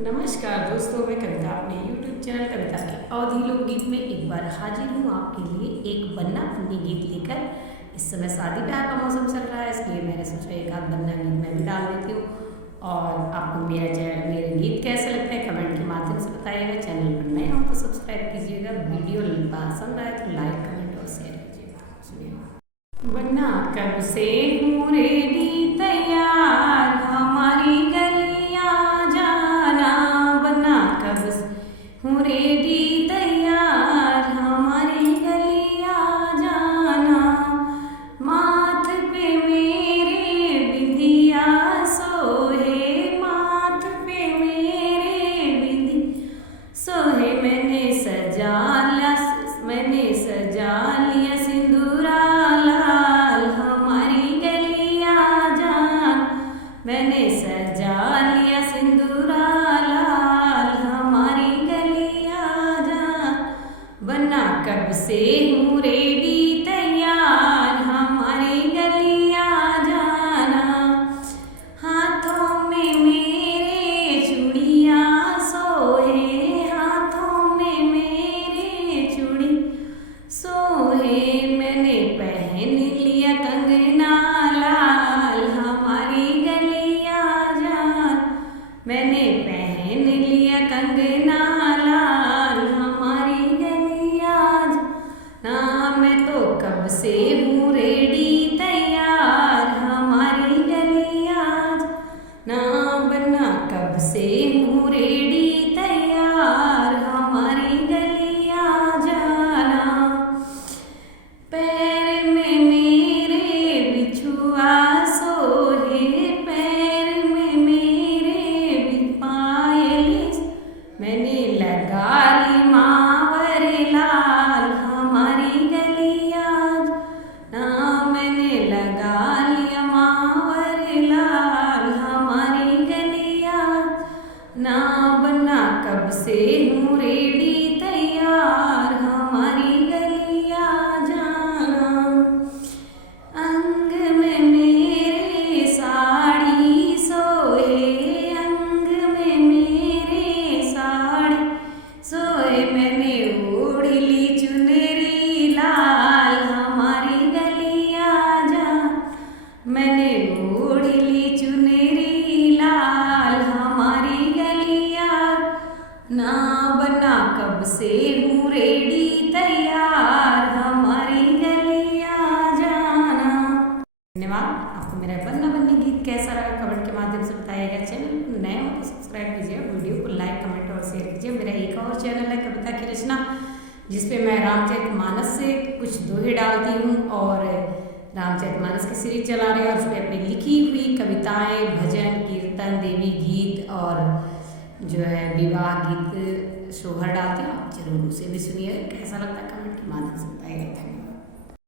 नमस्कार दोस्तों, मैं कविता अपने YouTube चैनल कविता के अवधि लोकगीत में एक बार हाजिर हूँ आपके लिए एक बन्ना बन्नी गीत लेकर। इस समय शादी ब्याह का मौसम चल रहा है, इसलिए मैंने सोचा एक आध बन्ना गीत मैं भी डाल देती हूँ। और आपको मेरे गीत कैसे लगते हैं कमेंट के माध्यम से बताइएगा। चैनल पर नए हो तो सब्सक्राइब कीजिएगा, वीडियो पसंद आए तो लाइक कमेंट और शेयर कीजिएगा। सुनिए। बन्ना कब से हूँ रेडी तैयार, हमारी गलियाँ जाना। बन्ना कब से हूँ रेडी तैयार, हमारी गलियाँ जाना। माथ पे मेरे बिंदिया सोहे, माथ पे मेरे बिंदी सोहे। मैंने सजा लिया सिंदूरा लाल, हमारी गलियाँ जान। मैंने सजा लिया सिंदूरा लाल, हमारी गलियाँ जान। बन्ना कब से हूँ रेडी तैयार, हमारी गलियाँ जाना। हाथों में मेरे चूड़ियाँ सोहे, हाथों में मेरे चूड़ी सोहे। मैंने पहन लिया कंगना लाल, हमारी गलियाँ जान। मैंने पहन लिया कंगना लाल, हमारी गलियाँ जान। मैं तो कब से हूँ रेडी तैयार, हमारी गलियाँ जान। बन्ना कब से हूँ रेडी तैयार, हमारी गलियाँ जाना। पैर में मेरे बिछुआ सोहे, पैर में मेरे पायल। मैंने लगा ली मावर लाल, हमारी गलियाँ जाना। मैंने लगा लिया मावर लाल, हमारी गलियाँ जाना। बन्ना कब से हूँ रेडी तैयार, हमारी गलियाँ जाना। अंग में मेरे साड़ी सोहे, अंग में मेरे साड़ी सोहे। मैंने ओढ़ ली चुनरी लाल, हमारी गलियाँ जान। मैंने ओढ़ ली चुनरी लाल, हमारी गलियाँ ना। बन्ना कब से हूँ रेडी तैयार, हमारी गलियाँ जाना। धन्यवाद। आपको मेरा बन्ना बन्नी गीत कैसा लगा कमेंट के माध्यम से बताइएगा। चैनल नए हो तो सब्सक्राइब कीजिए, वीडियो को लाइक कमेंट और शेयर कीजिए। मेरा एक और चैनल है कविता की रचना, जिसपे मैं रामचरितमानस से कुछ दोहे डालती हूँ और रामचरितमानस की सीरीज चला रही है। और उसमें अपनी लिखी हुई कविताएं, भजन, कीर्तन, देवी गीत और जो है विवाह गीत सोहर डालती हूँ। आप जरूर उसे भी सुनिए। कैसा लगता है कमेंट के माध्यम से बताइएगा। धन्यवाद।